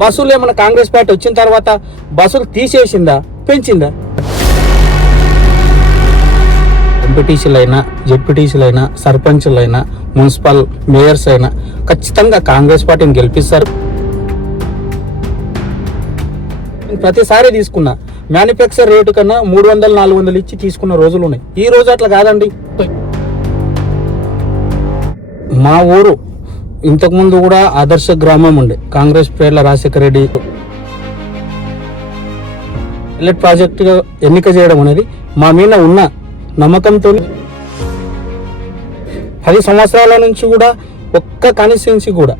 బస్సులు ఏమన్నా కాంగ్రెస్ పార్టీ వచ్చిన తర్వాత బస్సులు తీసేసిందా, పెంచిందా? ఎంపీటీసీలైనా, జెడ్పీటీసీలైనా, సర్పంచులైనా, మున్సిపల్ మేయర్స్ అయినా ఖచ్చితంగా కాంగ్రెస్ పార్టీని గెలిపిస్తారు. ప్రతిసారి తీసుకున్నా మ్యానుఫ్యాక్చర్ రేటు కన్నా 300-400 ఇచ్చి తీసుకున్న రోజులు ఉన్నాయి. ఈ రోజు అట్లా కాదండి. మా ఊరు ఇంతకుముందు కూడా ఆదర్శ గ్రామం ఉండే. కాంగ్రెస్ పేర్ల రాజశేఖర రెడ్డి పైలట్ ప్రాజెక్టుగా ఎన్నిక చేయడం అనేది మా మీద ఉన్న నమ్మకంతో 10 సంవత్సరాల నుంచి కూడా ఒక్క కాన్స్టిట్యున్సీ కూడా,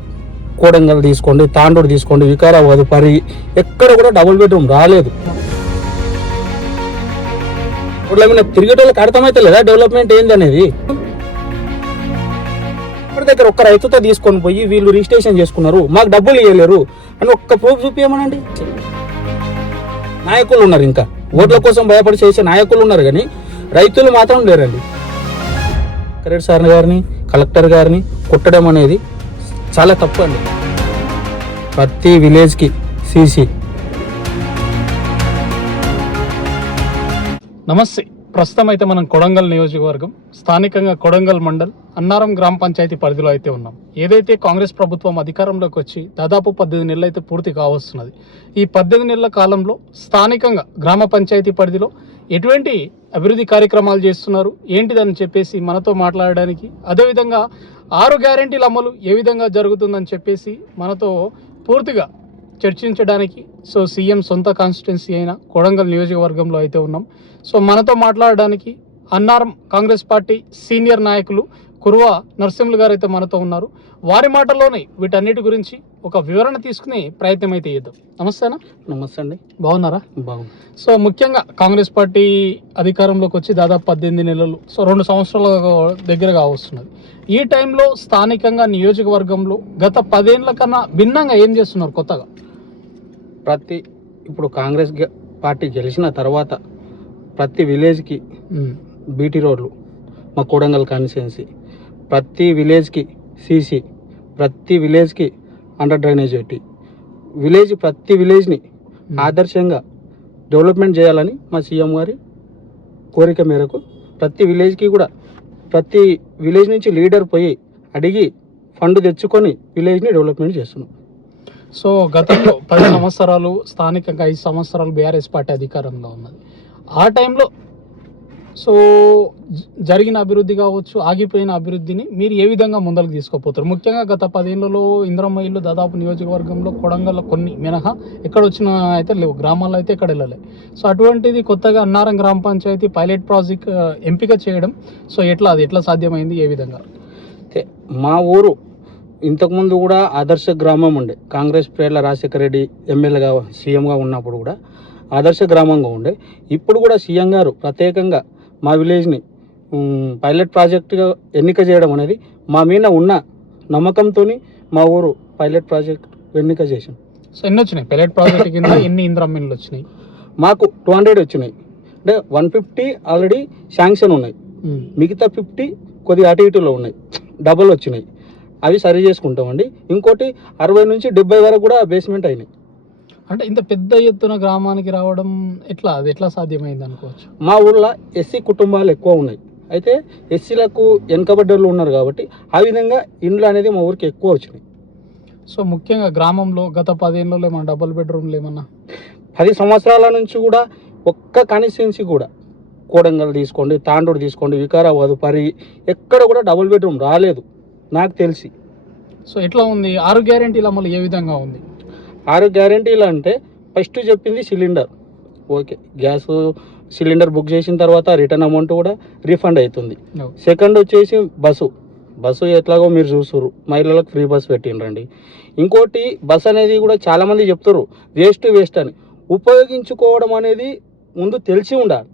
కోడంగల్ తీసుకోండి, తాండూరు తీసుకోండి, వికారాబాద్, పరి, ఎక్కడ కూడా డబుల్ బెడ్రూమ్ రాలేదు. రోడ్ల మీద తిరిగేటోళ్ళకి అర్థమైతే లేదా డెవలప్మెంట్ ఏంది అనేది? ఇప్పటి దగ్గర ఒక్క రైతుతో తీసుకొని పోయి వీళ్ళు రిజిస్ట్రేషన్ చేసుకున్నారు, మాకు డబ్బులు ఇవ్వలేరు అని ఒక్క ప్రూఫ్ చూపించమనండి. నాయకులు ఉన్నారు, ఇంకా ఓట్ల కోసం భయపడి చేసే నాయకులు ఉన్నారు, కానీ రైతులు మాత్రం లేరండి. కలెక్టర్ సార్ గారిని, కలెక్టర్ గారిని కొట్టడం అనేది చాలా తప్పు అండి. ప్రతి విలేజ్కి సీసీ. నమస్తే. ప్రస్తుతం అయితే మనం కొడంగల్ నియోజకవర్గం, స్థానికంగా కొడంగల్ మండల్, అన్నారం గ్రామ పంచాయతీ పరిధిలో అయితే ఉన్నాం. ఏదైతే కాంగ్రెస్ ప్రభుత్వం అధికారంలోకి వచ్చి దాదాపు 18 నెలలు అయితే పూర్తి కావస్తున్నది. ఈ 18 నెలల కాలంలో స్థానికంగా గ్రామ పంచాయతీ పరిధిలో ఎటువంటి అభివృద్ధి కార్యక్రమాలు చేస్తున్నారు ఏంటిదని చెప్పేసి మనతో మాట్లాడడానికి, అదేవిధంగా 6 గ్యారెంటీల అమలు ఏ విధంగా జరుగుతుందని చెప్పేసి మనతో పూర్తిగా చర్చించడానికి సో సీఎం సొంత కాన్స్టిట్యున్సీ అయిన కొడంగల్ నియోజకవర్గంలో అయితే ఉన్నాం. సో మనతో మాట్లాడడానికి అన్నారం కాంగ్రెస్ పార్టీ సీనియర్ నాయకులు కుర్వ నరసింహులు గారు అయితే మనతో ఉన్నారు. వారి మాటల్లోనే వీటన్నిటి గురించి ఒక వివరణ తీసుకునే ప్రయత్నం అయితే చేద్దాం. నమస్తేనా? నమస్తే అండి. బాగున్నారా? బాగుంది. సో ముఖ్యంగా కాంగ్రెస్ పార్టీ అధికారంలోకి వచ్చి దాదాపు 18 నెలలు, సో 2 సంవత్సరాల దగ్గరగా వస్తున్నది. ఈ టైంలో స్థానికంగా నియోజకవర్గంలో గత 10 ఏళ్ల కన్నా భిన్నంగా ఏం చేస్తున్నారు కొత్తగా? ఇప్పుడు కాంగ్రెస్ పార్టీ గెలిచిన తర్వాత ప్రతి విలేజ్కి బీటీ రోడ్లు, మా కోడంగల్ కాన్స్టిట్యున్సీ ప్రతి విలేజ్కి సీసీ, ప్రతి విలేజ్కి అండర్ డ్రైనేజ్ పెట్టి ప్రతి విలేజ్ని ఆదర్శంగా డెవలప్మెంట్ చేయాలని మా సీఎం గారి కోరిక మేరకు ప్రతి విలేజ్కి కూడా, ప్రతి విలేజ్ నుంచి లీడర్ పోయి అడిగి ఫండ్ తెచ్చుకొని విలేజ్ని డెవలప్మెంట్ చేస్తున్నాం. సో గతంలో 10 సంవత్సరాలు, స్థానికంగా 5 సంవత్సరాలు బీఆర్ఎస్ పార్టీ అధికారంలో ఉన్నది. ఆ టైంలో సో జరిగిన అభివృద్ధి కావచ్చు, ఆగిపోయిన అభివృద్ధిని మీరు ఏ విధంగా ముందరకు తీసుకుపోతారు? ముఖ్యంగా గత 10 ఏళ్లలో ఇందిరమ్మ ఇల్లు దాదాపు నియోజకవర్గంలో కొడంగల్లో కొన్ని మినహా ఎక్కడ వచ్చిన అయితే లేవు, గ్రామాల్లో అయితే ఎక్కడ వెళ్ళలే. సో అటువంటిది కొత్తగా అన్నారం గ్రామ పంచాయతీ పైలట్ ప్రాజెక్ట్ ఎంపిక చేయడం, సో అది ఎట్లా సాధ్యమైంది, ఏ విధంగా? మా ఊరు ఇంతకుముందు కూడా ఆదర్శ గ్రామం ఉండే. కాంగ్రెస్ పేర్ల రాజశేఖర రెడ్డి ఎమ్మెల్యేగా, సీఎంగా ఉన్నప్పుడు కూడా ఆదర్శ గ్రామంగా ఉండే. ఇప్పుడు కూడా సీఎం గారు ప్రత్యేకంగా మా విలేజ్ని పైలట్ ప్రాజెక్టుగా ఎన్నిక చేయడం అనేది మా మీద ఉన్న నమ్మకంతో మా ఊరు పైలట్ ప్రాజెక్ట్ ఎన్నిక చేసాం. సో ఎన్ని వచ్చినాయి పైలట్ ప్రాజెక్ట్ కింద? ఎన్ని ఇందిరమ్మ ఇళ్ళు వచ్చినాయి? మాకు 200 వచ్చినాయి. అంటే 150 ఆల్రెడీ శాంక్షన్ ఉన్నాయి, మిగతా 50 కొద్దిగా అటు ఇటులో ఉన్నాయి, డబుల్ వచ్చినాయి. అవి సరి చేసుకుంటామండి. ఇంకోటి 60 నుంచి 70 వరకు కూడా బేస్మెంట్ అయినాయి. అంటే ఇంత పెద్ద ఎత్తున గ్రామానికి రావడం అది ఎట్లా సాధ్యమైంది అనుకోవచ్చు? మా ఊళ్ళో ఎస్సీ కుటుంబాలు ఎక్కువ ఉన్నాయి. అయితే ఎస్సీలకు వెనుకబడ్డోళ్ళు ఉన్నారు కాబట్టి ఆ విధంగా ఇండ్లు అనేది మా ఊరికి ఎక్కువ వచ్చినాయి. సో ముఖ్యంగా గ్రామంలో గత 10 ఏళ్ళలో ఏమన్నా డబుల్ బెడ్రూమ్లు ఏమన్నా? 10 సంవత్సరాల నుంచి కూడా ఒక్క కాన్స్టిట్యున్సీ కూడా, కోడంగల్ తీసుకోండి, తాండూరు తీసుకోండి, వికారాబాద్, పరి, ఎక్కడ కూడా డబుల్ బెడ్రూమ్ రాలేదు నాకు తెలిసి. సో ఎట్లా ఉంది 6 గ్యారెంటీల అమలు, ఏ విధంగా ఉంది? 6 గ్యారెంటీలు అంటే ఫస్ట్ చెప్పింది cylinder. Okay, gas cylinder book చేసిన తర్వాత రిటర్న్ అమౌంట్ కూడా రీఫండ్ అవుతుంది. సెకండ్ వచ్చేసి బస్సు ఎట్లాగో మీరు చూస్తున్నారు, మహిళలకు ఫ్రీ బస్ పెట్టిండ్రండి. ఇంకోటి బస్ అనేది కూడా చాలామంది చెప్తారు వేస్ట్ అని. ఉపయోగించుకోవడం అనేది ముందు తెలిసి ఉండాలి,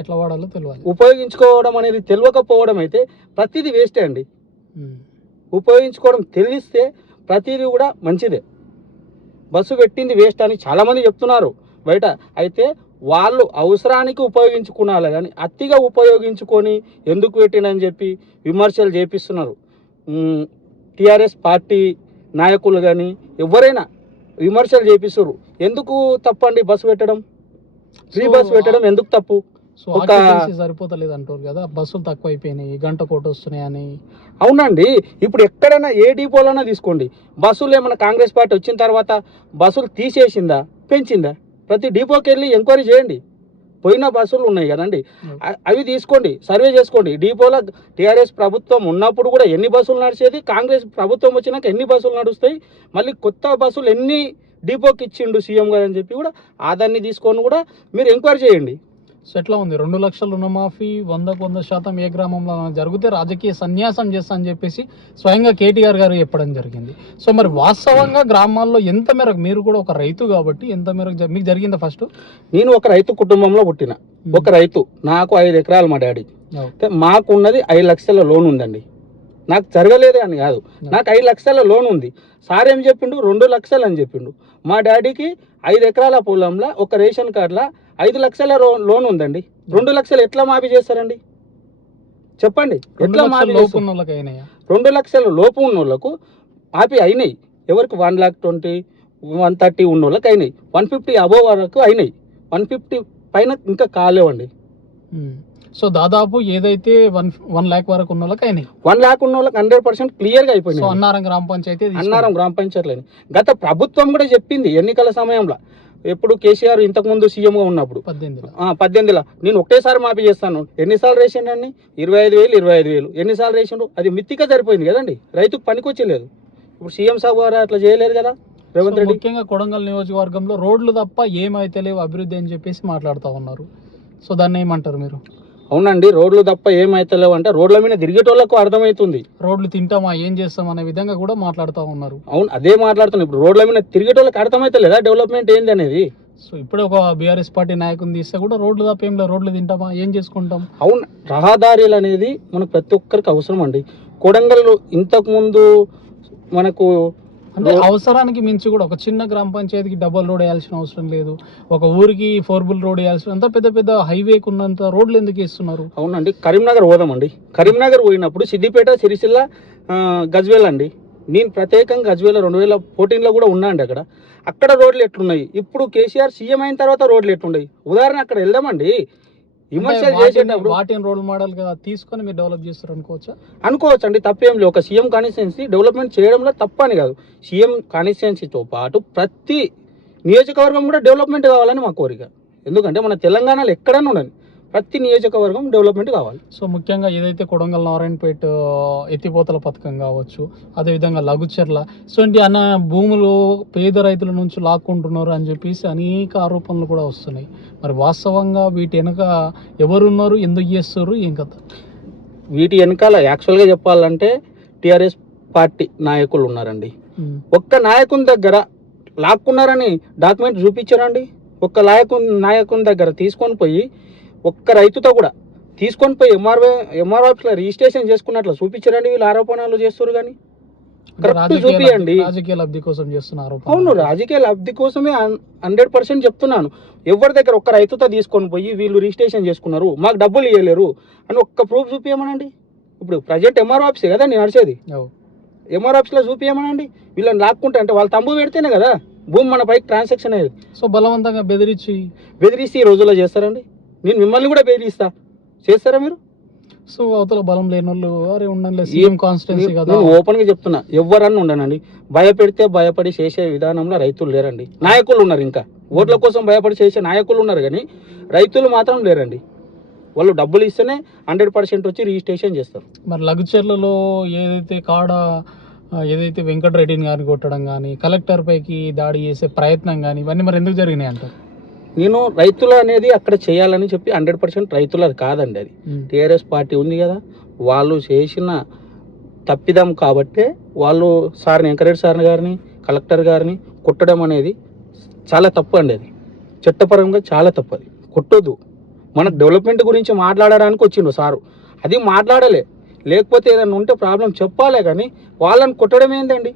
ఎట్లా వాడాలో తెలియాలి. ఉపయోగించుకోవడం అనేది తెలియకపోవడం అయితే ప్రతిదీ వేస్టే అండి. ఉపయోగించుకోవడం తెలిస్తే ప్రతిదీ కూడా మంచిదే. బస్సు పెట్టింది వేస్ట్ అని చాలామంది చెప్తున్నారు బయట. అయితే వాళ్ళు అవసరానికి ఉపయోగించుకున్నారు, కానీ అతిగా ఉపయోగించుకొని ఎందుకు పెట్టినని చెప్పి విమర్శలు చేపిస్తున్నారు. టీఆర్ఎస్ పార్టీ నాయకులు కానీ ఎవరైనా విమర్శలు చేపిస్తారు. ఎందుకు తప్పండి బస్సు పెట్టడం, ఫ్రీ బస్సు పెట్టడం ఎందుకు తప్పు? సో సరిపోతలేదు అంటారు కదా, బస్సులు తక్కువ అయిపోయినాయి, గంట కోట వస్తున్నాయి అని. అవునండి, ఇప్పుడు ఎక్కడైనా ఏ డిపోలైనా తీసుకోండి, బస్సులు ఏమైనా కాంగ్రెస్ పార్టీ వచ్చిన తర్వాత బస్సులు తీసేసిందా పెంచిందా? ప్రతి డిపోకి వెళ్ళి ఎంక్వైరీ చేయండి. పోయిన బస్సులు ఉన్నాయి కదండి, అవి తీసుకోండి, సర్వే చేసుకోండి. డిపోలో టీఆర్ఎస్ ప్రభుత్వం ఉన్నప్పుడు కూడా ఎన్ని బస్సులు నడిచేది, కాంగ్రెస్ ప్రభుత్వం వచ్చినాక ఎన్ని బస్సులు నడుస్తాయి, మళ్ళీ కొత్త బస్సులు ఎన్ని డిపోకి ఇచ్చిండు సీఎం గారు అని చెప్పి కూడా ఆదాన్ని తీసుకొని కూడా మీరు ఎంక్వైరీ చేయండి. సో ఎట్లా ఉంది 2 లక్షల రుణమాఫీ 100% ఏ గ్రామంలో జరిగితే రాజకీయ సన్యాసం చేస్తా అని చెప్పేసి స్వయంగా కేటీఆర్ గారు చెప్పడం జరిగింది. సో మరి వాస్తవంగా గ్రామాల్లో ఎంత మేరకు, మీరు కూడా ఒక రైతు కాబట్టి ఎంత మేరకు మీకు జరిగిందా? ఫస్ట్ నేను ఒక రైతు కుటుంబంలో పుట్టిన ఒక రైతు, నాకు 5 ఎకరాలు మా డాడీ, మాకు ఉన్నది 5 లక్షల లోన్ ఉందండి. నాకు జరగలేదు అని కాదు, నాకు 5 లక్షల లోన్ ఉంది. సార్ ఏం చెప్పిండు, 2 లక్షలు అని చెప్పిండు. మా డాడీకి 5 ఎకరాల పొలంలో ఒక రేషన్ కార్డులో 5 లక్షల లోన్ ఉందండి. 2 లక్షలు ఎట్లా మాఫీ చేస్తారండి చెప్పండి? ఎట్లా మాఫీ? 2 లక్షల లోపు ఉన్న వాళ్ళకు మాఫీ అయినాయి. ఎవరికి 1,20,000 130 ఉన్న వాళ్ళకి అయినాయి. 150 అబోవ్ వరకు అయినాయి. 150 పైన ఇంకా కాలేవండి. సో దాదాపు ఏదైతే 1 లాక్ వరకు ఉన్న వాళ్ళకి అయినాయి. 1 లాక్ ఉన్న వాళ్ళకి 100% క్లియర్గా అయిపోయింది. అన్నారం గ్రామ పంచాయతీ, అన్నారం గ్రామ పంచాయతీలని గత ప్రభుత్వం కూడా చెప్పింది ఎన్నికల సమయంలో. ఎప్పుడు కేసీఆర్ ఇంతకుముందు సీఎంగా ఉన్నప్పుడు 18లో నేను ఒకటేసారి మాఫీ చేస్తాను. ఎన్నిసార్లు రేసిండండి? 25,000 ఎన్నిసార్లు రేసిండు? అది మిత్తిగా సరిపోయింది కదండి, రైతుకు పనికొచ్చలేదు. ఇప్పుడు సీఎం సాబ్ గారు అట్లా చేయలేదు కదా రేవంత్ రెడ్డి. ముఖ్యంగా కొడంగల్ నియోజకవర్గంలో రోడ్లు తప్ప ఏమైతే లేవు అభివృద్ధి అని చెప్పేసి మాట్లాడుతూ ఉన్నారు. సో దాన్ని ఏమంటారు మీరు? అవునండి, రోడ్లు తప్ప ఏమైతలేవు అంటే రోడ్ల మీద తిరిగేటోళ్ళకు అర్థమవుతుంది. రోడ్లు తింటామా ఏం చేస్తాం అనే విధంగా కూడా మాట్లాడుతూ ఉన్నారు. అవును, అదే మాట్లాడుతున్నాం. ఇప్పుడు రోడ్ల మీద తిరిగేటోళ్ళకి అర్థమైతలేదా డెవలప్మెంట్ ఏంది అనేది? సో ఇప్పుడే ఒక బీఆర్ఎస్ పార్టీ నాయకుని తీస్తే కూడా రోడ్లు తప్ప ఏం లేదు, రోడ్లు తింటామా ఏం చేసుకుంటాం? అవును, రహదారులు అనేది మనకు ప్రతి ఒక్కరికి అవసరం అండి. కొడంగల్ ఇంతకుముందు మనకు అంటే అవసరానికి మించి కూడా ఒక చిన్న గ్రామ పంచాయతీకి డబల్ రోడ్ వేయాల్సిన అవసరం లేదు, ఒక ఊరికి 4 రోడ్ వేయాల్సిన, అంత పెద్ద పెద్ద హైవేకి ఉన్నంత రోడ్లు ఎందుకు వేస్తున్నారు? అవునండి, కరీంనగర్ పోదామండి. కరీంనగర్ పోయినప్పుడు సిద్దిపేట, సిరిసిల్ల, గజ్వేల్ అండి. నేను ప్రత్యేకంగా గజ్వేల్ 2014లో కూడా ఉన్నా అండి. అక్కడ రోడ్లు ఎట్లున్నాయి, ఇప్పుడు కేసీఆర్ సీఎం అయిన తర్వాత రోడ్లు ఎట్లున్నాయి, ఉదాహరణ అక్కడ వెళ్దామండి. విమర్శలు చేసేటప్పుడు వాటిని రోల్ మోడల్ గా తీసుకొని మీరు డెవలప్ చేస్తారు అనుకోవచ్చు అండి, తప్పేం లేదు. ఒక సీఎం కాన్స్టిట్యున్సీ డెవలప్మెంట్ చేయడంలో తప్పని కాదు. సీఎం కాన్స్టిట్యున్సీతో పాటు ప్రతి నియోజకవర్గం కూడా డెవలప్మెంట్ కావాలని మా కోరిక. ఎందుకంటే మన తెలంగాణలో ఎక్కడైనా ఉండండి, ప్రతి నియోజకవర్గం డెవలప్మెంట్ కావాలి. సో ముఖ్యంగా ఏదైతే కొడంగల్ నారాయణపేట ఎత్తిపోతల పథకం కావచ్చు, అదేవిధంగా లఘుచర్ల ఇటువంటి అన్న భూములు పేద రైతుల నుంచి లాక్కుంటున్నారు అని చెప్పేసి అనేక ఆరోపణలు కూడా వస్తున్నాయి. మరి వాస్తవంగా వీటి వెనుక ఎవరున్నారు, ఎందుకు చేస్తారు, ఏం కథ? వీటి వెనకాల యాక్చువల్గా చెప్పాలంటే టీఆర్ఎస్ పార్టీ నాయకులు ఉన్నారండి. ఒక్క నాయకుని దగ్గర లాక్కున్నారని డాక్యుమెంట్ చూపించారండి. ఒక్క నాయకుని దగ్గర తీసుకొని పోయి ఒక్క రైతుతో కూడా తీసుకొని పోయి ఎంఆర్ఓ ఆఫీస్లో రిజిస్ట్రేషన్ చేసుకున్నట్లు చూపించారండి. వీళ్ళు ఆరోపణలు చేస్తారు కానీ కరెక్ట్ చూపియండి. రాజకీయ లబ్ధి కోసం చేస్తున్నారు. అవును, రాజకీయ లబ్ధి కోసమే 100% చెప్తున్నాను. ఎవరి దగ్గర ఒక్క రైతుతో తీసుకొని పోయి వీళ్ళు రిజిస్ట్రేషన్ చేసుకున్నారు, మాకు డబ్బులు ఇవ్వలేరు అని ఒక్క ప్రూఫ్ చూపించమనండి. ఇప్పుడు ప్రజెంట్ ఎంఆర్ఓ ఆఫీసే కదా నేను నడిచేది, ఎంఆర్ఓ ఆఫీస్లో చూపించమనండి. వీళ్ళని లాక్కుంటే అంటే వాళ్ళు తంబు పెడితేనే కదా భూమి మన పైకి ట్రాన్సాక్షన్ అయ్యేది. సో బలవంతంగా బెదిరిస్తే ఈ రోజుల్లో చేస్తారండి. నేను మిమ్మల్ని కూడా బెదిరిస్తా, చేస్తారా మీరు? సో అవతల బలం లేని వాళ్ళు అరే ఉండండి, సీఎం కాన్స్టిట్యున్సీ కదా. నేను ఓపెన్గా చెప్తున్నా, ఎవరన్నా ఉండనండి. భయపెడితే భయపడి చేసే విధానంలో రైతులు లేరండి. నాయకులు ఉన్నారు, ఇంకా ఓట్ల కోసం భయపడి చేసే నాయకులు ఉన్నారు, కానీ రైతులు మాత్రం లేరండి. వాళ్ళు డబ్బులు ఇస్తేనే 100% వచ్చి రిజిస్ట్రేషన్ చేస్తారు. మరి లఘుచర్లలో ఏదైతే వెంకటరెడ్డిని గారిని కొట్టడం కానీ, కలెక్టర్ పైకి దాడి చేసే ప్రయత్నం కానీ, ఇవన్నీ మరి ఎందుకు జరిగినాయి అంటారు? నేను రైతులు అనేది అక్కడ చేయాలని చెప్పి 100% రైతులది కాదండి. అది టీఆర్ఎస్ పార్టీ ఉంది కదా, వాళ్ళు చేసిన తప్పిదం కాబట్టే వాళ్ళు వెంకరెడ్డి సార్ గారిని, కలెక్టర్ గారిని కొట్టడం అనేది చాలా తప్పు అండి. అది చట్టపరంగా చాలా తప్పు. అది కొట్టొద్దు. మనకు డెవలప్మెంట్ గురించి మాట్లాడడానికి వచ్చిండు సారు, అది మాట్లాడలే. లేకపోతే ఏదైనా ఉంటే ప్రాబ్లం చెప్పాలే, కానీ వాళ్ళని కొట్టడం ఏంటండి?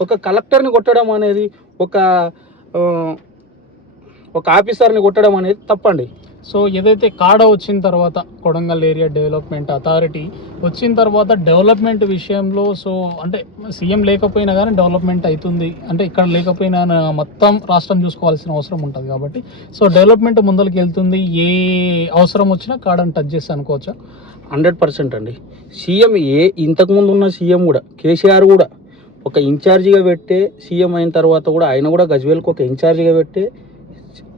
ఒక కలెక్టర్ని కొట్టడం అనేది, ఒక ఆఫీసర్ని కొట్టడం అనేది తప్పండి. సో ఏదైతే కాడ వచ్చిన తర్వాత కొడంగల్ ఏరియా డెవలప్మెంట్ అథారిటీ వచ్చిన తర్వాత డెవలప్మెంట్ విషయంలో సో అంటే సీఎం లేకపోయినా కానీ డెవలప్మెంట్ అవుతుంది, అంటే ఇక్కడ లేకపోయినా మొత్తం రాష్ట్రం చూసుకోవాల్సిన అవసరం ఉంటుంది కాబట్టి సో డెవలప్మెంట్ ముందరికి వెళ్తుంది. ఏ అవసరం వచ్చినా కాడని టచ్ చేసి అనుకోవచ్చా? 100% అండి. సీఎం ఇంతకుముందు ఉన్న సీఎం కూడా కేసీఆర్ కూడా ఒక ఇన్ఛార్జిగా పెట్టే సీఎం అయిన తర్వాత కూడా ఆయన కూడా గజ్వేల్కి ఒక ఇన్ఛార్జిగా పెట్టే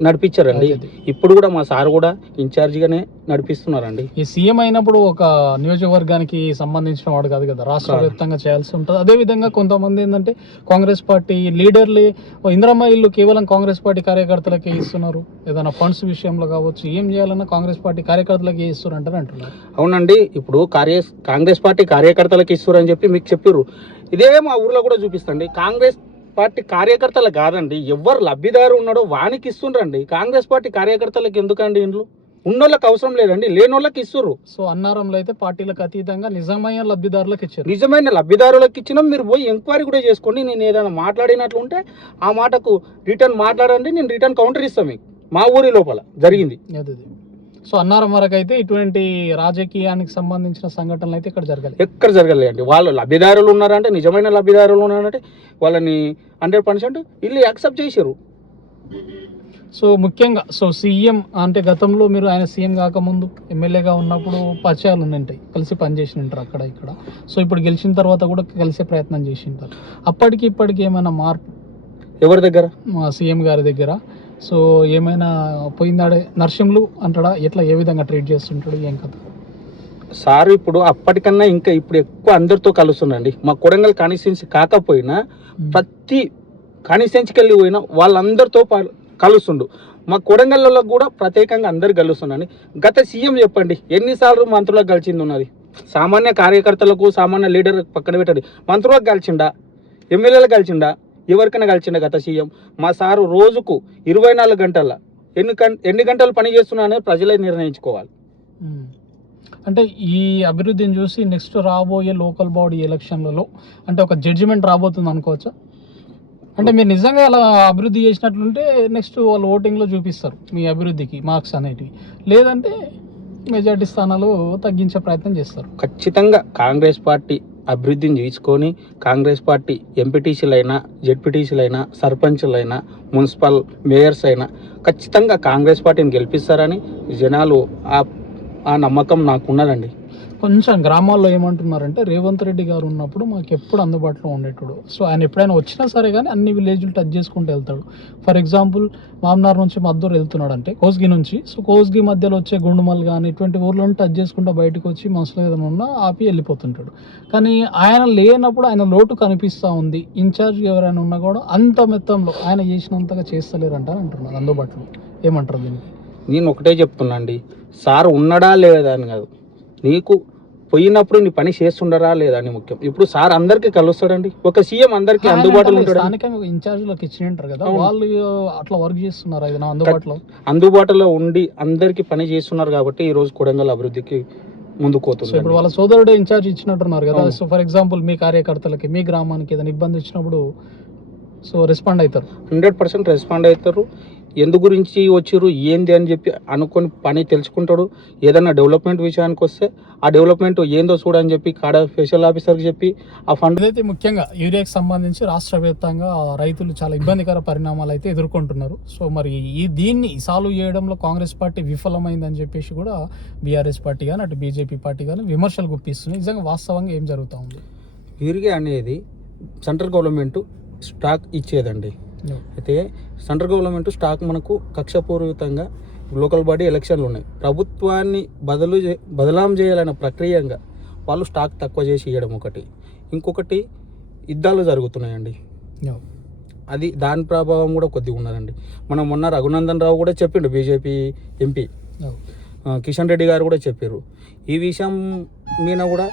నడిపించారండి. ఇప్పుడు కూడా మా సార్ కూడా ఇన్ఛార్జిగానే నడిపిస్తున్నారండి. ఈ సీఎం అయినప్పుడు ఒక నియోజకవర్గానికి సంబంధించిన వాడు కాదు కదా, రాష్ట్ర వ్యాప్తంగా చేయాల్సి ఉంటుంది. అదేవిధంగా కొంతమంది ఏంటంటే కాంగ్రెస్ పార్టీ లీడర్లు ఇందిరమ్మ ఇల్లు కేవలం కాంగ్రెస్ పార్టీ కార్యకర్తలకే ఇస్తున్నారు, ఏదైనా ఫండ్స్ విషయంలో కావచ్చు ఏం చేయాలన్నా కాంగ్రెస్ పార్టీ కార్యకర్తలకే ఇస్తున్నారు అంటున్నారు. అవునండి, ఇప్పుడు కాంగ్రెస్ పార్టీ కార్యకర్తలకు ఇస్తున్నారు అని చెప్పి మీకు చెప్పారు. ఇదే మా ఊర్లో కూడా చూపిస్తండి. కాంగ్రెస్ పార్టీ కార్యకర్తలు కాదండి, ఎవరు లబ్ధిదారు ఉన్నాడో వానికి ఇస్తుండ్రండి. కాంగ్రెస్ పార్టీ కార్యకర్తలకు ఎందుకండి ఇండ్లు? ఉన్నోళ్ళకి అవసరం లేదండి, లేనోళ్ళకి ఇస్తుర్రు. సో అన్నారంలో అయితే పార్టీలకు అతీతంగా నిజమైన లబ్ధిదారులకు ఇచ్చారు. నిజమైన లబ్ధిదారులకు ఇచ్చినా మీరు పోయి ఎంక్వైరీ కూడా చేసుకోండి. నేను ఏదైనా మాట్లాడినట్లుంటే ఆ మాటకు రిటర్న్ మాట్లాడండి, నేను రిటర్న్ కౌంటర్ ఇస్తాను మీకు. మా ఊరి లోపల జరిగింది. సో అన్నారం వరకు అయితే ఇటువంటి రాజకీయానికి సంబంధించిన సంఘటనలు అయితే ఇక్కడ జరగాలి, ఎక్కడ జరగలేదండి. వాళ్ళు లబ్ధిదారులు ఉన్నారంటే, నిజమైన లబ్ధిదారులు ఉన్నారంటే వాళ్ళని 100% ఇల్లు యాక్సెప్ట్ చేశారు. సో ముఖ్యంగా సో సీఎం అంటే గతంలో మీరు ఆయన సీఎం కాకముందు ఎమ్మెల్యేగా ఉన్నప్పుడు పరిచయాలు ఉంటాయి, కలిసి పనిచేసి ఉంటారు అక్కడ ఇక్కడ. సో ఇప్పుడు గెలిచిన తర్వాత కూడా కలిసే ప్రయత్నం చేసి ఉంటారు. అప్పటికి ఇప్పటికి ఏమైనా మార్పు ఎవరి దగ్గర? మా సీఎం గారి దగ్గర. సో ఏమైనా పోయిందాడే నర్సింహులు అంటాడా, ఎట్లా ఏ విధంగా ట్రీట్ చేస్తుంటాడు, ఏం కదా సార్? ఇప్పుడు అప్పటికన్నా ఇంకా ఇప్పుడు ఎక్కువ అందరితో కలుస్తుండండి. మా కొడంగల్ కాన్స్టిట్యున్సీ కాకపోయినా ప్రతి కాన్స్టిట్యున్సీకి వెళ్ళి పోయినా వాళ్ళందరితో కలుస్తుండు. మా కొడంగల్లో కూడా ప్రత్యేకంగా అందరు కలుస్తుండండి. గత సీఎం చెప్పండి ఎన్నిసార్లు మంత్రులకు కలిసింది ఉన్నది? సామాన్య కార్యకర్తలకు సామాన్య లీడర్ పక్కన పెట్టండి, మంత్రులకు కలిసిండా, ఎమ్మెల్యేలకు కలిసిండా, ఎవరికైనా కలిసిండ గత సీఎం? మా సారు రోజుకు 24 గంటల ఎన్ని గంటలు పని చేస్తున్నా అనేది ప్రజలే నిర్ణయించుకోవాలి. అంటే ఈ అభివృద్ధిని చూసి నెక్స్ట్ రాబోయే లోకల్ బాడీ ఎలక్షన్లలో అంటే ఒక జడ్జిమెంట్ రాబోతుంది అనుకోవచ్చా? అంటే మీరు నిజంగా అలా అభివృద్ధి చేసినట్లుంటే నెక్స్ట్ వాళ్ళు ఓటింగ్లో చూపిస్తారు మీ అభివృద్ధికి మార్క్స్ అనేటివి, లేదంటే మెజార్టీ స్థానాలు తగ్గించే ప్రయత్నం చేస్తారు. ఖచ్చితంగా కాంగ్రెస్ పార్టీ అభివృద్ధిని తీసుకొని కాంగ్రెస్ పార్టీ ఎంపీటీసీలైనా జెడ్పీటీసీలైనా సర్పంచ్లైనా మున్సిపల్ మేయర్స్ అయినా ఖచ్చితంగా కాంగ్రెస్ పార్టీని గెలిపిస్తారని జనాలు ఆ నమ్మకం నాకు ఉన్నదండి. కొంచెం గ్రామాల్లో ఏమంటున్నారంటే రేవంత్ రెడ్డి గారు ఉన్నప్పుడు మాకు ఎప్పుడు అందుబాటులో ఉండేటోడు. సో ఆయన ఎప్పుడైనా వచ్చినా సరే కానీ అన్ని విలేజ్లు టచ్ చేసుకుంటూ వెళ్తాడు. ఫర్ ఎగ్జాంపుల్ మామనార్ నుంచి మద్దూరు వెళ్తున్నాడు అంటే కోస్గి నుంచి, సో కోస్గి మధ్యలో వచ్చే గుండుమల్ కానీ ఇటువంటి ఊర్లను టచ్ చేసుకుంటూ బయటకు వచ్చి మనసులో ఏదైనా ఉన్నా ఆపి వెళ్ళిపోతుంటాడు. కానీ ఆయన లేనప్పుడు ఆయన లోటు కనిపిస్తూ ఉంది. ఇన్ఛార్జ్ ఎవరైనా ఉన్నా కూడా అంత మెత్తంలో ఆయన చేసినంతగా చేస్తలేరంటారు అంటున్నారు అందుబాటులో. ఏమంటారు దీనికి? నేను ఒకటే చెప్తున్నా అండి, సార్ ఉన్నాడా లేదా అని కాదు, నీకు పోయినప్పుడు నీ పని చేస్తుండరా లేదా అని ముఖ్యం. ఇప్పుడు సార్ అందరికి కలుస్తాడండి, ఒక సీఎం అందరికి అందుబాటులో ఉంటాడు. స్థానికంగా ఇన్ఛార్జ్లకు ఇచ్చినారు కదా, వాళ్ళు అట్లా వర్క్ చేస్తున్నారు, అది అందుబాటులో ఉండి అందరికి పని చేస్తున్నారు కాబట్టి ఈ రోజు కొడంగల్ అభివృద్ధికి ముందుకు పోతుంది. ఇప్పుడు వాళ్ళ సోదరుడే ఇన్ఛార్జ్ ఇచ్చినట్టున్నారు కదా. సో ఫర్ ఎగ్జాంపుల్ మీ కార్యకర్తలకి మీ గ్రామానికి ఏదైనా ఇబ్బంది వచ్చినప్పుడు సో రెస్పాండ్ అవుతారు, 100% రెస్పాండ్ అవుతారు. ఎందు గురించి వచ్చిర్రు ఏంది అని చెప్పి అనుకొని పని తెలుసుకుంటాడు. ఏదైనా డెవలప్మెంట్ విషయానికి వస్తే ఆ డెవలప్మెంట్ ఏందో చూడని చెప్పి కాడ స్పెషల్ ఆఫీసర్కి చెప్పి ఆ ఫండ్. అయితే ముఖ్యంగా యూరియాకి సంబంధించి రాష్ట్ర వ్యాప్తంగా రైతులు చాలా ఇబ్బందికర పరిణామాలు అయితే ఎదుర్కొంటున్నారు. సో మరి దీన్ని సాల్వ్ చేయడంలో కాంగ్రెస్ పార్టీ విఫలమైందని చెప్పేసి కూడా బీఆర్ఎస్ పార్టీ కానీ అటు బీజేపీ పార్టీ కానీ విమర్శలు గుప్పిస్తున్నాయి. నిజంగా వాస్తవంగా ఏం జరుగుతూ ఉంది? యూరియా అనేది సెంట్రల్ గవర్నమెంట్ స్టాక్ ఇచ్చేదండి. అయితే సెంట్రల్ గవర్నమెంట్ స్టాక్ మనకు కక్షపూరితంగా లోకల్ బాడీ ఎలక్షన్లు ఉన్నాయి, ప్రభుత్వాన్ని బదలాం చేయాలనే ప్రక్రియగా వాళ్ళు స్టాక్ తక్కువ చేసి ఇవ్వడం ఒకటి. ఇంకొకటి యుద్ధాలు జరుగుతున్నాయండి, అది దాని ప్రభావం కూడా కొద్దిగా ఉన్నదండి. మనం మొన్న రఘునందన్ రావు కూడా చెప్పిండు, బీజేపీ ఎంపీ కిషన్ రెడ్డి గారు కూడా చెప్పారు. ఈ విషయం మీద కూడా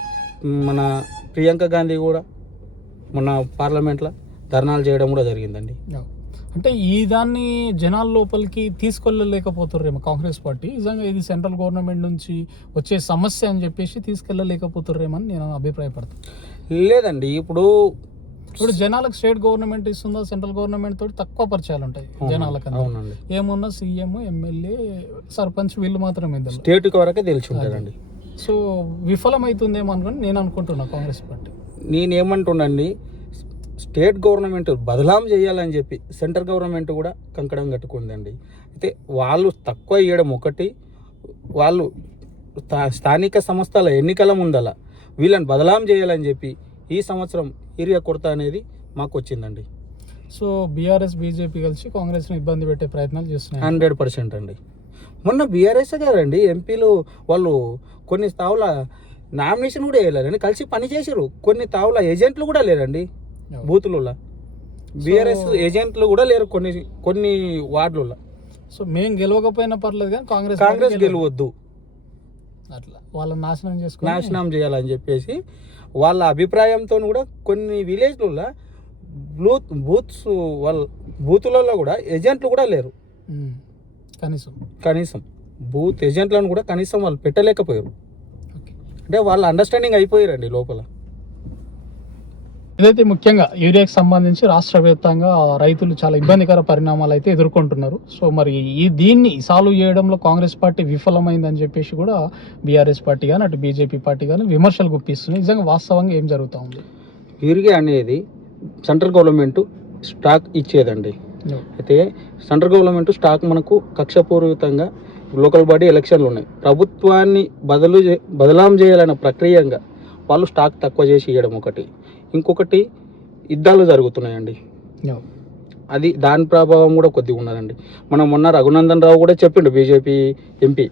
మన ప్రియాంక గాంధీ కూడా మొన్న పార్లమెంట్లో ధర్నాలు చేయడం కూడా జరిగిందండి. అంటే ఈ దాన్ని జనాల లోపలికి తీసుకెళ్ళలేకపోతుర్రేమో కాంగ్రెస్ పార్టీ. నిజంగా ఇది సెంట్రల్ గవర్నమెంట్ నుంచి వచ్చే సమస్య అని చెప్పేసి తీసుకెళ్ళలేకపోతుర్రేమని నేను అభిప్రాయపడతాను. లేదండి, ఇప్పుడు ఇప్పుడు జనాలకు స్టేట్ గవర్నమెంట్ ఇస్తుందో సెంట్రల్ గవర్నమెంట్ తోటి తక్కువ పరిచయాలు ఉంటాయి జనాలకు. అవునండి. ఏమున్నా సీఎం, ఎమ్మెల్యే, సర్పంచ్ వీళ్ళు మాత్రమే ఇద్దరు. స్టేట్ వరకే తెలిసి ఉంటారండి. సో విఫలమవుతుందేమో అనుకుని నేను అనుకుంటున్నా కాంగ్రెస్ పార్టీ. నేనేమంటున్నాండి, స్టేట్ గవర్నమెంట్ బదలాం చేయాలని చెప్పి సెంట్రల్ గవర్నమెంట్ కూడా కంకణం కట్టుకుందండి. అయితే వాళ్ళు తక్కువ ఇవ్వడం ఒకటి, వాళ్ళు స్థానిక సంస్థల ఎన్నికల ముందల వీళ్ళని బదలాం చేయాలని చెప్పి ఈ సంవత్సరం ఏరియా కొరత అనేది మాకు వచ్చిందండి. సో బీఆర్ఎస్ బీజేపీ కలిసి కాంగ్రెస్ని ఇబ్బంది పెట్టే ప్రయత్నాలు చేస్తున్నాయి. 100% అండి. మొన్న బీఆర్ఎస్ గారండి ఎంపీలు వాళ్ళు కొన్ని తావుల నామినేషన్ కూడా వేయలేరండి, కలిసి పని చేసారు. కొన్ని తావుల ఏజెంట్లు కూడా లేరండి బూతులలో. బీఆర్ఎస్ ఏజెంట్లు కూడా లేరు కొన్ని వార్డులలో. సో మేము గెలవకపోయినా పర్లేదు కానీ కాంగ్రెస్ గెలవద్దు, అట్లా వాళ్ళని నాశనం చేయాలని చెప్పేసి వాళ్ళ అభిప్రాయంతో కూడా కొన్ని విలేజ్లలో బూతులలో కూడా ఏజెంట్లు కూడా లేరు. కనీసం బూత్ ఏజెంట్లను కూడా కనీసం వాళ్ళు పెట్టలేకపోయారు. అంటే వాళ్ళ అండర్స్టాండింగ్ అయిపోయారండి లోపల. ఇదైతే ముఖ్యంగా యూరియాకి సంబంధించి రాష్ట్ర వ్యాప్తంగా రైతులు చాలా ఇబ్బందికర పరిణామాలు అయితే ఎదుర్కొంటున్నారు. సో మరి దీన్ని సాల్వ్ చేయడంలో కాంగ్రెస్ పార్టీ విఫలమైందని చెప్పేసి కూడా బీఆర్ఎస్ పార్టీ కానీ అటు బీజేపీ పార్టీ కానీ విమర్శలు గుప్పిస్తున్నాయి. నిజంగా వాస్తవంగా ఏం జరుగుతూ ఉంది? యూరియా అనేది సెంట్రల్ గవర్నమెంట్ స్టాక్ ఇచ్చేదండి. అయితే సెంట్రల్ గవర్నమెంట్ స్టాక్ మనకు కక్షపూరితంగా లోకల్ బాడీ ఎలక్షన్లు ఉన్నాయి, ప్రభుత్వాన్ని బదలాం చేయాలన్న ప్రక్రియగా వాళ్ళు స్టాక్ తక్కువ చేసి ఇవ్వడం ఒకటి. ఇంకొకటి యుద్ధాలు జరుగుతున్నాయండి, అది దాని ప్రభావం కూడా కొద్దిగా ఉన్నదండి. మనం మొన్న రఘునందన్ రావు కూడా చెప్పిండు, బీజేపీ ఎంపీ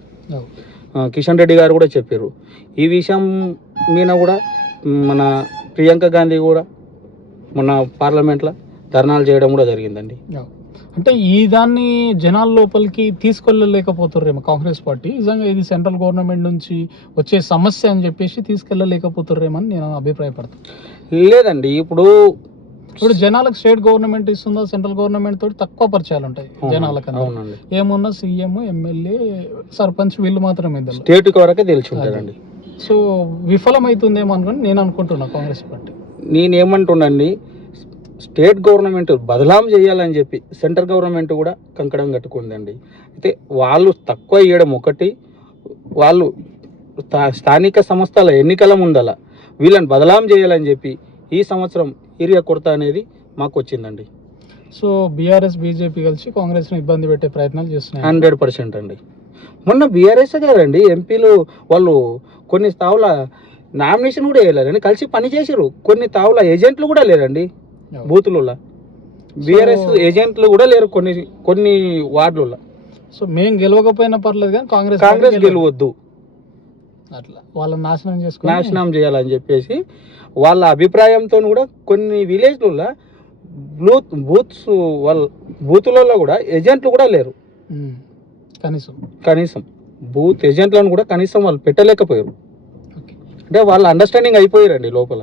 కిషన్ రెడ్డి గారు కూడా చెప్పారు. ఈ విషయం మీద కూడా మన ప్రియాంక గాంధీ కూడా మన పార్లమెంట్లో ధర్నాలు చేయడం కూడా జరిగిందండి. అంటే ఈ దాన్ని జనాల లోపలికి తీసుకెళ్ళలేకపోతుర్రేమో కాంగ్రెస్ పార్టీ. నిజంగా ఇది సెంట్రల్ గవర్నమెంట్ నుంచి వచ్చే సమస్య అని చెప్పేసి తీసుకెళ్ళలేకపోతుర్రేమని నేను అభిప్రాయపడతాను. లేదండి, ఇప్పుడు జనాలకు స్టేట్ గవర్నమెంట్ ఇస్తుందో సెంట్రల్ గవర్నమెంట్ తోటి తక్కువ పరిచయాలు ఉంటాయి జనాలకు. ఏమున్నా సీఎం, ఎమ్మెల్యే, సర్పంచ్ వీళ్ళు మాత్రమే ఇద్దరు. స్టేట్ వరకే తెలిసి ఉంటారండి. సో విఫలమవుతుందేమో అనుకుని నేను అనుకుంటున్నా కాంగ్రెస్ పార్టీ. నేనేమంటున్నాండి, స్టేట్ గవర్నమెంట్ బదలాం చేయాలని చెప్పి సెంట్రల్ గవర్నమెంట్ కూడా కంకణం కట్టుకుందండి. అయితే వాళ్ళు తక్కువ ఇవ్వడం ఒకటి, వాళ్ళు స్థానిక సంస్థల ఎన్నికల ముందల వీళ్ళని బదలాం చేయాలని చెప్పి ఈ సంవత్సరం ఏరియా కొరత అనేది మాకు వచ్చిందండి. సో బీఆర్ఎస్ బీజేపీ కలిసి కాంగ్రెస్ని ఇబ్బంది పెట్టే ప్రయత్నాలు చేస్తున్నాయి. 100% అండి. మొన్న బీఆర్ఎస్ గారండి ఎంపీలు వాళ్ళు కొన్ని తావుల నామినేషన్ కూడా వేయలేరండి, కలిసి పని చేసారు. కొన్ని తావుల ఏజెంట్లు కూడా లేరండి బూతులలో. బీఆర్ఎస్ ఏజెంట్లు కూడా లేరు కొన్ని వార్డులలో. సో మేము గెలవకపోయినా పర్లేదు కానీ కాంగ్రెస్ గెలవద్దు, అట్లా వాళ్ళని నాశనం చేయాలని చెప్పేసి వాళ్ళ అభిప్రాయంతో కూడా కొన్ని విలేజ్లలో బూతులలో కూడా ఏజెంట్లు కూడా లేరు. కనీసం బూత్ ఏజెంట్లను కూడా కనీసం వాళ్ళు పెట్టలేకపోయారు. అంటే వాళ్ళ అండర్స్టాండింగ్ అయిపోయారండి లోపల.